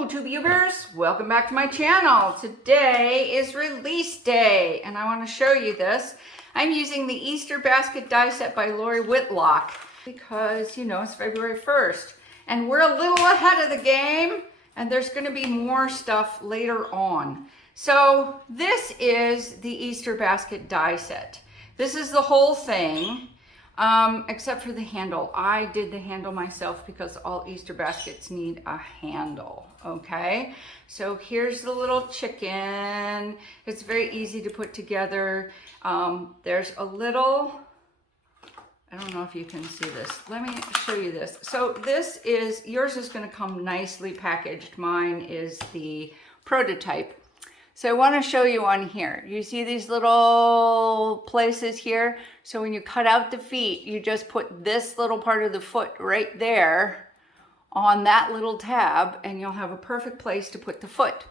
Hello tubers, welcome back to my channel. Today is release day and I want to show you this. I'm using the Easter basket die set by Lori Whitlock because you know it's February 1st and we're a little ahead of the game and there's going to be more stuff later on. So this is the Easter basket die set. This is the whole thing. Except for the handle. I did the handle myself because all Easter baskets need a handle, okay? So here's the little chicken. It's very easy to put together. There's a little, I don't know if you can see this. Let me show you this. So this is, yours is gonna come nicely packaged. Mine is the prototype. So I want to show you on here. You see these little places here? So when you cut out the feet, you just put this little part of the foot right there on that little tab and you'll have a perfect place to put the foot.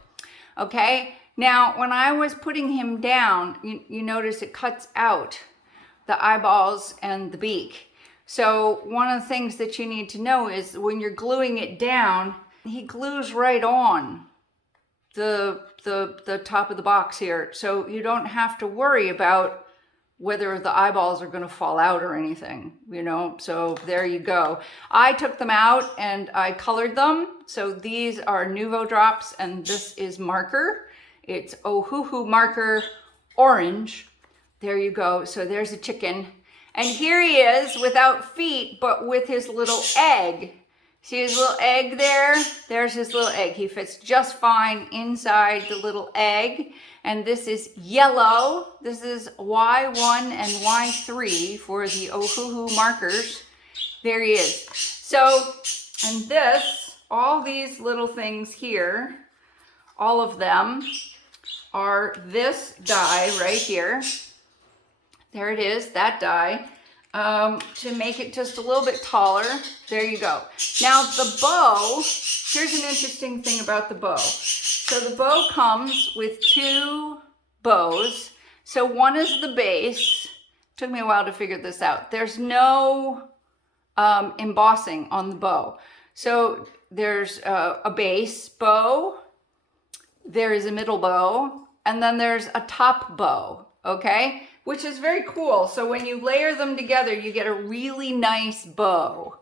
Okay? Now, when I was putting him down, you notice it cuts out the eyeballs and the beak. So one of the things that you need to know is when you're gluing it down, he glues right on the top of the box here, so you don't have to worry about whether the eyeballs are going to fall out or anything, you know. So there you go. I took them out and I colored them. So these are Nuvo drops and this is marker. It's Ohuhu marker orange. There you go. So there's a chicken and here he is without feet but with his little egg. See his little egg there? There's his little egg. He fits just fine inside the little egg. And this is yellow. This is Y1 and Y3 for the Ohuhu markers. There he is. So, and this, all these little things here, all of them are this die right here. There it is, that die. To make it just a little bit taller. There you go. Now the bow, here's an interesting thing about the bow. So the bow comes with two bows. So one is the base. Took me a while to figure this out. There's no embossing on the bow. So there's a base bow, there is a middle bow, and then there's a top bow, okay? Which is very cool. So when you layer them together, you get a really nice bow.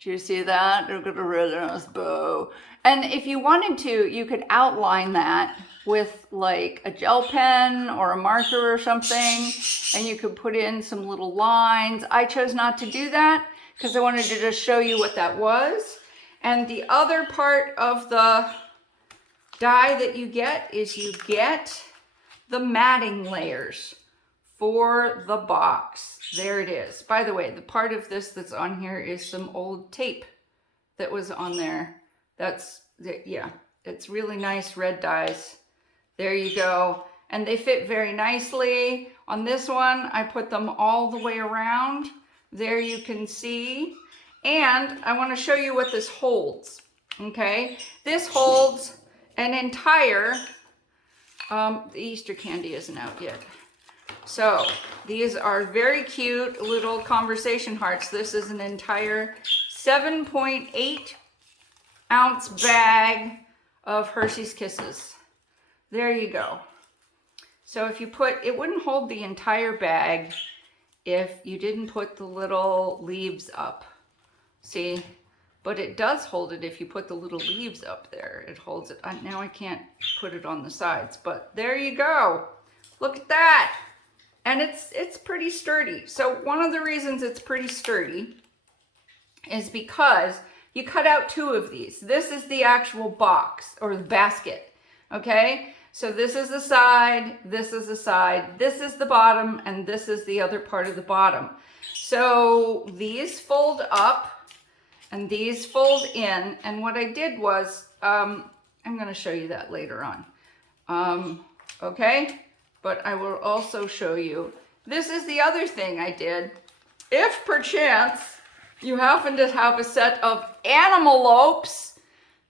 Do you see that? Look at a really nice bow. And if you wanted to, you could outline that with like a gel pen or a marker or something, and you could put in some little lines. I chose not to do that because I wanted to just show you what that was. And the other part of the die that you get is you get the matting layers for the box. There it is. By the way, the part of this that's on here is some old tape that was on there. Yeah, it's really nice red dies. There you go. And they fit very nicely. On this one, I put them all the way around. There you can see. And I want to show you what this holds. Okay, this holds an entire, the Easter candy isn't out yet. So these are very cute little conversation hearts. This is an entire 7.8 ounce bag of Hershey's Kisses. There you go. So if you put, it wouldn't hold the entire bag if you didn't put the little leaves up. See? But it does hold it if you put the little leaves up there. It holds it. Now I can't put it on the sides, but there you go. Look at that. And it's pretty sturdy. So one of the reasons it's pretty sturdy is because you cut out two of these. This is the actual box or the basket, okay? So this is the side, this is the side, this is the bottom, and this is the other part of the bottom. So these fold up and these fold in. And what I did was, I'm gonna show you that later on, okay? But I will also show you, this is the other thing I did. If perchance you happen to have a set of animalopes,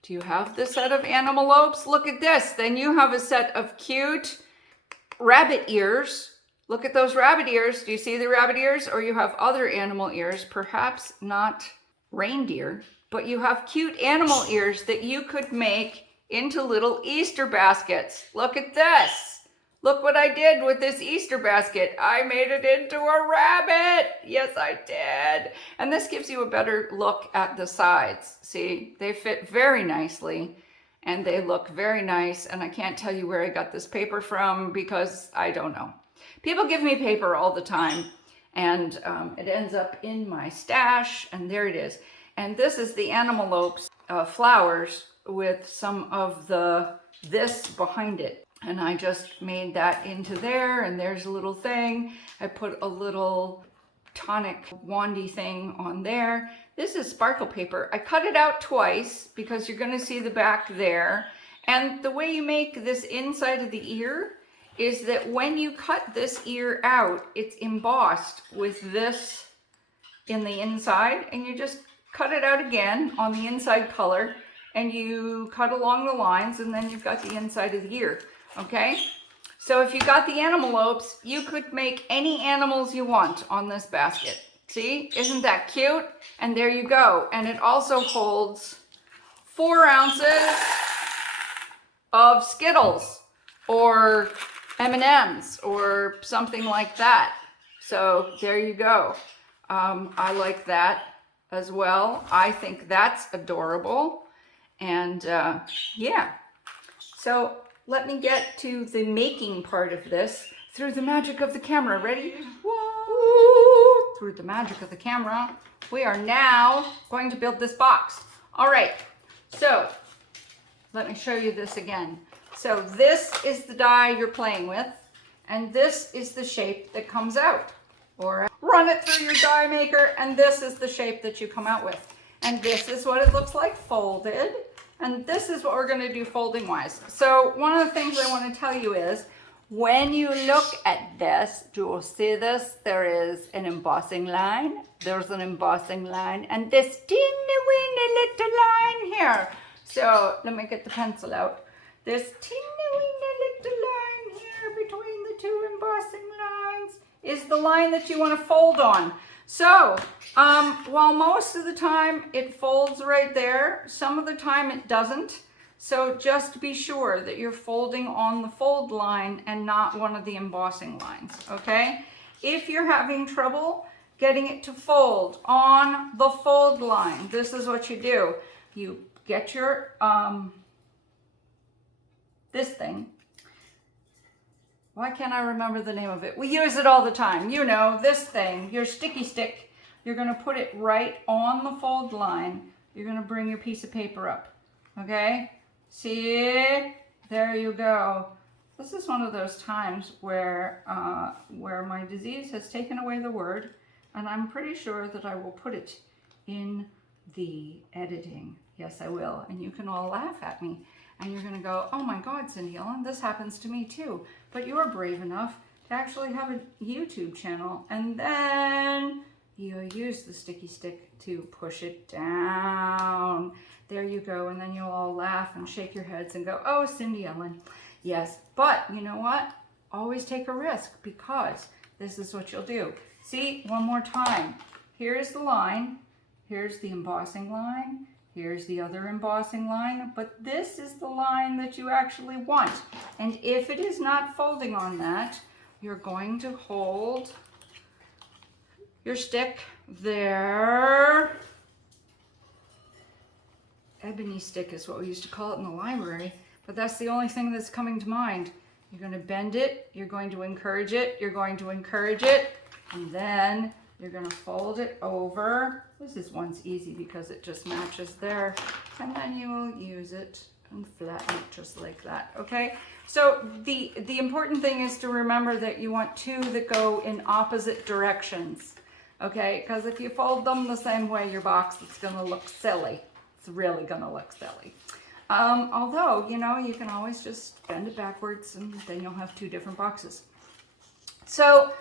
do you have the set of animalopes? Look at this, then you have a set of cute rabbit ears. Look at those rabbit ears. Do you see the rabbit ears? Or you have other animal ears, perhaps not reindeer, but you have cute animal ears that you could make into little Easter baskets. Look at this. Look what I did with this Easter basket. I made it into a rabbit. Yes, I did. And this gives you a better look at the sides. See, they fit very nicely and they look very nice. And I can't tell you where I got this paper from because I don't know. People give me paper all the time and it ends up in my stash, and there it is. And this is the animalopes flowers with some of this behind it. And I just made that into there, and there's a little thing. I put a little tonic wandy thing on there. This is sparkle paper. I cut it out twice because you're gonna see the back there. And the way you make this inside of the ear is that when you cut this ear out, it's embossed with this in the inside, and you just cut it out again on the inside color, and you cut along the lines, and then you've got the inside of the ear, okay? So if you got the animalopes, you could make any animals you want on this basket. See, isn't that cute? And there you go. And it also holds 4 ounces of Skittles or M&Ms or something like that. So there you go. I like that as well. I think that's adorable. And yeah, so let me get to the making part of this through the magic of the camera. Ready? Woo! Through the magic of the camera, we are now going to build this box. All right, so let me show you this again. So this is the die you're playing with, and this is the shape that comes out. Or run it through your die maker, and this is the shape that you come out with. And this is what it looks like folded. And this is what we're going to do folding wise. So one of the things I want to tell you is when you look at this, you will see this. There is an embossing line. There's an embossing line, and this teeny weeny little line here. So let me get the pencil out. This teeny weeny little line here between the 2 embossing lines is the line that you want to fold on. So while most of the time it folds right there, some of the time it doesn't. So just be sure that you're folding on the fold line and not one of the embossing lines, okay? If you're having trouble getting it to fold on the fold line, this is what you do. You get your, this thing. Why can't I remember the name of it? We use it all the time. You know, this thing, your sticky stick. You're going to put it right on the fold line. You're going to bring your piece of paper up. Okay? See? There you go. This is one of those times where my disease has taken away the word, and I'm pretty sure that I will put it in the editing. Yes, I will. And you can all laugh at me. And you're going to go, oh my God, Cindy Ellen, this happens to me too. But you're brave enough to actually have a YouTube channel. And then you use the sticky stick to push it down. There you go. And then you'll all laugh and shake your heads and go, oh, Cindy Ellen. Yes. But you know what? Always take a risk, because this is what you'll do. See, one more time. Here's the line. Here's the embossing line. Here's the other embossing line, but this is the line that you actually want. And if it is not folding on that, you're going to hold your stick there. Ebony stick is what we used to call it in the library, but that's the only thing that's coming to mind. You're going to bend it, you're going to encourage it, you're going to encourage it, and then you're going to fold it over. This one's easy because it just matches there. And then you will use it and flatten it just like that, okay? So the important thing is to remember that you want 2 that go in opposite directions, okay? Because if you fold them the same way, your box is going to look silly. It's really going to look silly. Although, you know, you can always just bend it backwards and then you'll have 2 different boxes. So,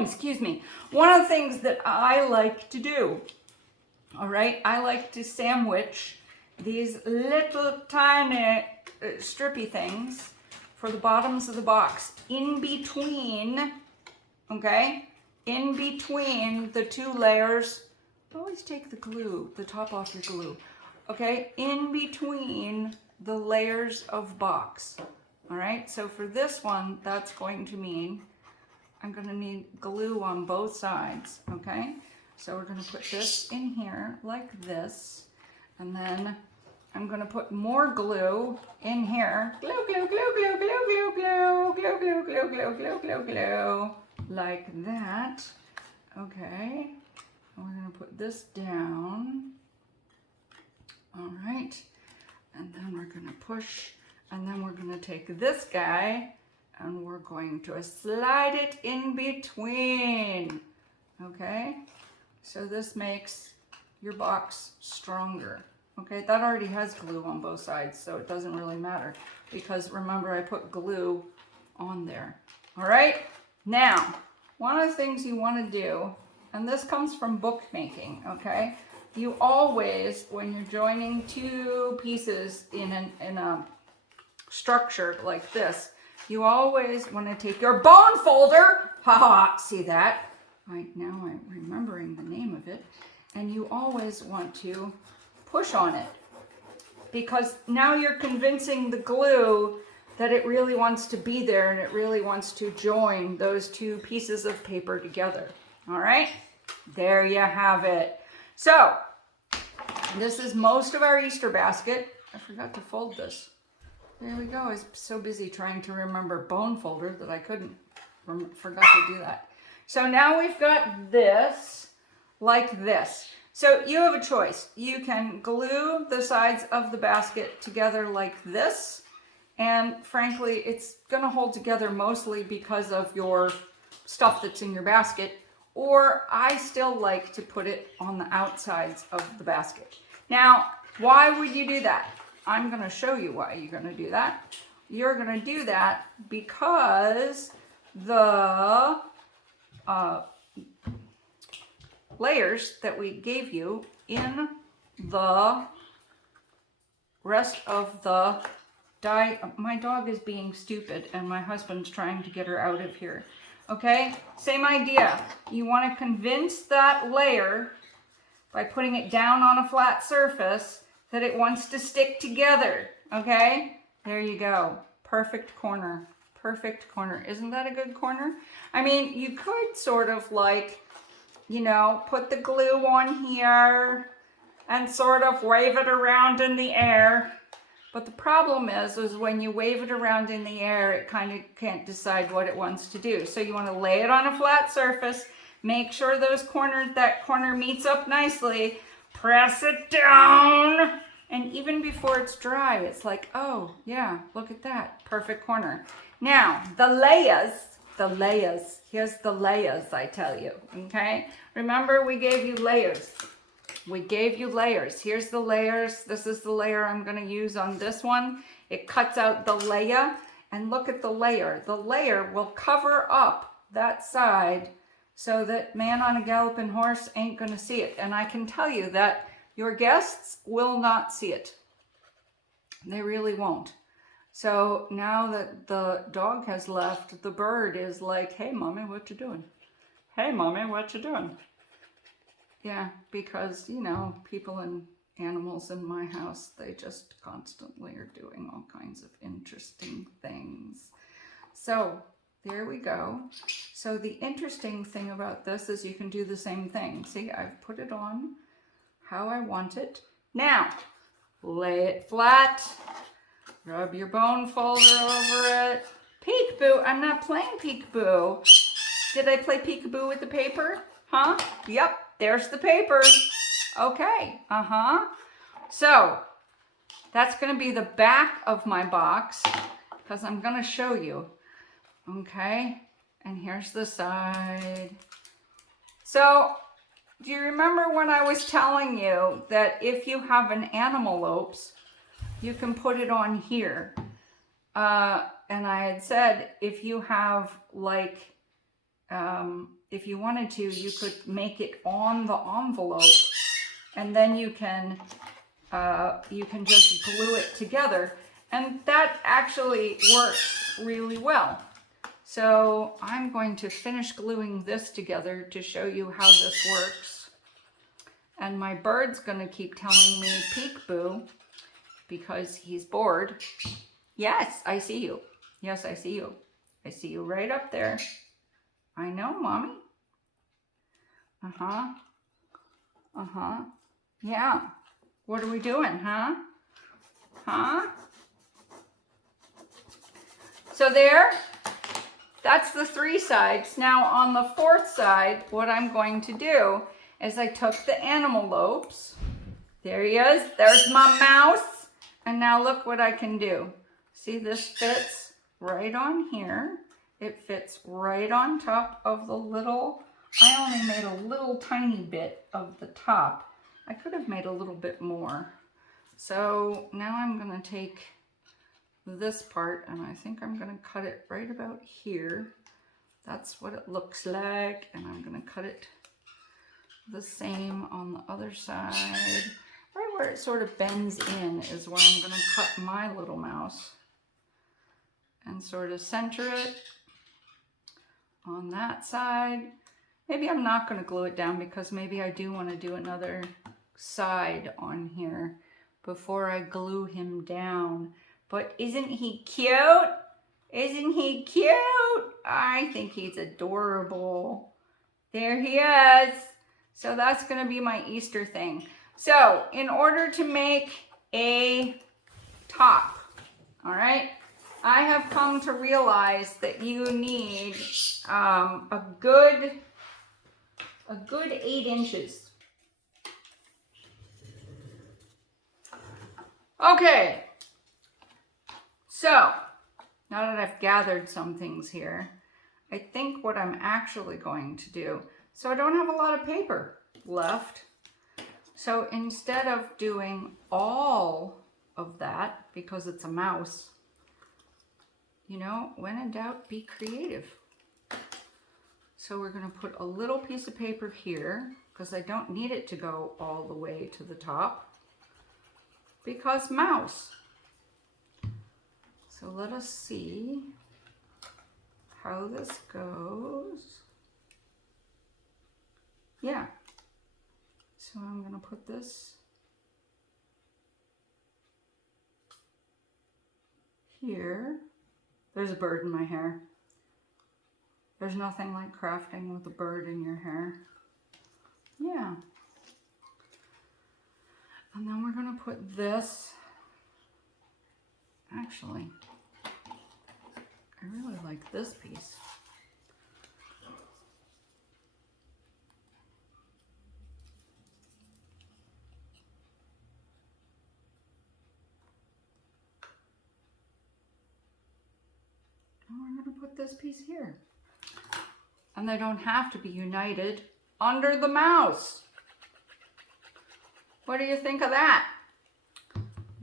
excuse me, one of the things that I like to do, all right, I like to sandwich these little tiny strippy things for the bottoms of the box in between, okay, in between the 2 layers. Always take the glue, the top off your glue. okay, in between the layers of box. All right, so for this one, that's going to mean I'm going to need glue on both sides, okay? So we're going to put this in here like this, and then I'm going to put more glue in here. Glue, glue, glue, glue, glue, glue, glue, glue, glue, glue, glue, glue, glue, glue, like that. Okay, and we're going to put this down. All right, and then we're going to push, and then we're going to take this guy and we're going to slide it in between. Okay, so this makes your box stronger. Okay, that already has glue on both sides, so it doesn't really matter because remember I put glue on there. All right, now one of the things you want to do, and this comes from bookmaking, okay? You always, when you're joining two pieces in a structure like this, you always want to take your bone folder, haha, see that? Right now I'm remembering the name of it, and you always want to push on it because now you're convincing the glue that it really wants to be there and it really wants to join those two pieces of paper together. All right, there you have it. So this is most of our Easter basket. I forgot to fold this. There we go. I was so busy trying to remember bone folder that I forgot to do that. So now we've got this like this. So you have a choice. You can glue the sides of the basket together like this. And frankly, it's going to hold together mostly because of your stuff that's in your basket. Or I still like to put it on the outsides of the basket. Now, why would you do that? I'm going to show you why you're going to do that. You're going to do that because the layers that we gave you in the rest of the die. My dog is being stupid and my husband's trying to get her out of here. Okay, same idea. You want to convince that layer by putting it down on a flat surface that it wants to stick together. Okay, there you go. Perfect corner. Perfect corner. Isn't that a good corner? I mean, you could sort of like, you know, put the glue on here and sort of wave it around in the air. But the problem is when you wave it around in the air, it kind of can't decide what it wants to do. So you want to lay it on a flat surface, make sure that corner meets up nicely, press it down, and even before it's dry, it's like, oh yeah, look at that, perfect corner. Now, the layers, here's the layers, I tell you, okay? Remember, we gave you layers. We gave you layers. Here's the layers. This is the layer I'm going to use on this one. It cuts out the layer, and look at the layer. The layer will cover up that side so that man on a galloping horse ain't going to see it. And I can tell you that your guests will not see it. They really won't. So now that the dog has left, the bird is like, hey, mommy, what you doing? Hey, mommy, what you doing? Yeah, because, you know, people and animals in my house, they just constantly are doing all kinds of interesting things. So there we go. So the interesting thing about this is you can do the same thing. See, I've put it on how I want it. Now, lay it flat. Rub your bone folder over it. Peekaboo. I'm not playing peekaboo. Did I play peekaboo with the paper? Huh? Yep. There's the paper. Okay. So that's going to be the back of my box because I'm going to show you. Okay. And here's the side. So do you remember when I was telling you that if you have an animalopes, you can put it on here? And I had said if you have like, if you wanted to, you could make it on the envelope, and then you can just glue it together, and that actually works really well. So I'm going to finish gluing this together to show you how this works. And my bird's gonna keep telling me peekaboo because he's bored. Yes, I see you. Yes, I see you. I see you right up there. I know, Mommy. Uh-huh. Uh-huh. Yeah. What are we doing, huh? Huh? So there, that's the 3 sides. Now on the 4th side, what I'm going to do is I took the animal lopes. There he is. There's my mouse. And now look what I can do. See, this fits right on here. It fits right on top of the little, I only made a little tiny bit of the top. I could have made a little bit more. So now I'm gonna take this part and I think I'm gonna cut it right about here. That's what it looks like. And I'm gonna cut it the same on the other side. Right where it sort of bends in is where I'm gonna cut my little mouse and sort of center it on that side. Maybe I'm not gonna glue it down because maybe I do wanna do another side on here before I glue him down. But isn't he cute? Isn't he cute? I think he's adorable. There he is. So that's gonna be my Easter thing. So in order to make a top, all right, I have come to realize that you need a good 8 inches. Okay, so now that I've gathered some things here, I think what I'm actually going to do, so I don't have a lot of paper left. So instead of doing all of that, because it's a mouse, you know, when in doubt, be creative. So we're going to put a little piece of paper here, because I don't need it to go all the way to the top, because mouse. So let us see how this goes. Yeah. So I'm going to put this here. There's a bird in my hair. There's nothing like crafting with a bird in your hair. Yeah. And then we're going to put this. Actually, I really like this piece. We're going to put this piece here. And they don't have to be united under the mouse. What do you think of that?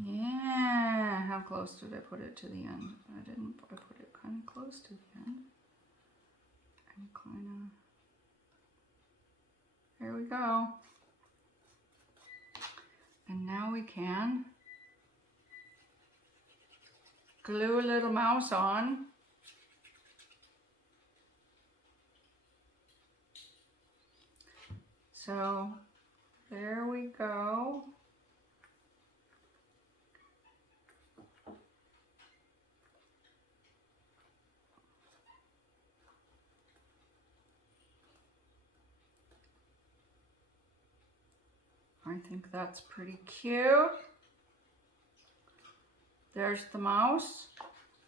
Yeah, how close did I put it to the end? I didn't, I put it kind of close to the end. And kind of, there we go. And now we can glue a little mouse on. So there we go. I think that's pretty cute. There's the mouse.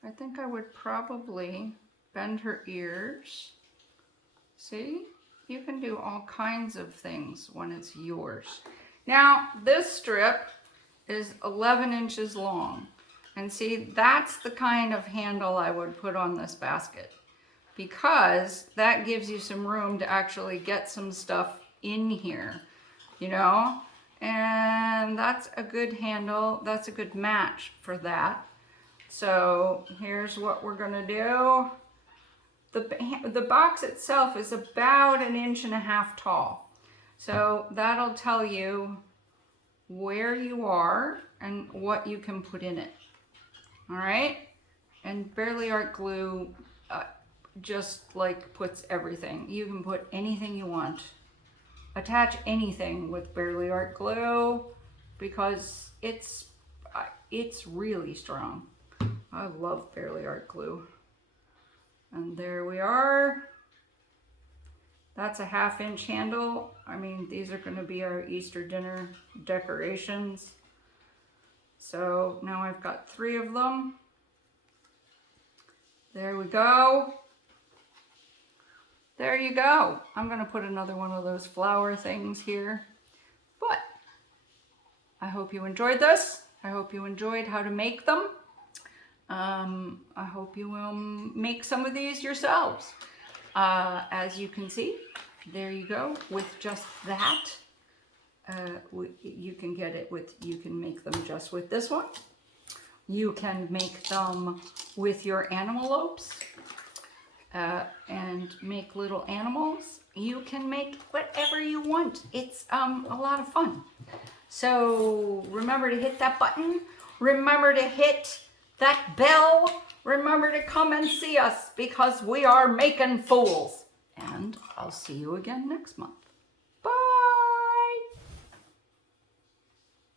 I think I would probably bend her ears. See? You can do all kinds of things when it's yours. Now, this strip is 11 inches long. And see, that's the kind of handle I would put on this basket, because that gives you some room to actually get some stuff in here, you know? And that's a good handle. That's a good match for that. So here's what we're gonna do. The box itself is about 1.5 inches tall. So that'll tell you where you are and what you can put in it. All right? And Barely Art glue just like puts everything. You can put anything you want attach anything with Barely Art glue because it's really strong. I love Barely Art glue. And there we are. That's a 1/2 inch handle. I mean, these are going to be our Easter dinner decorations. So now I've got 3 of them. There we go. There you go. I'm going to put another one of those flower things here. But I hope you enjoyed this. I hope you enjoyed how to make them. I hope you will make some of these yourselves. As you can see, there you go with just that. You can get it with, you can make them just with this one. You can make them with your animalopes and make little animals. You can make whatever you want. It's a lot of fun. So remember to hit that button. Remember to hit that bell. Remember to come and see us because we are making fools. And I'll see you again next month.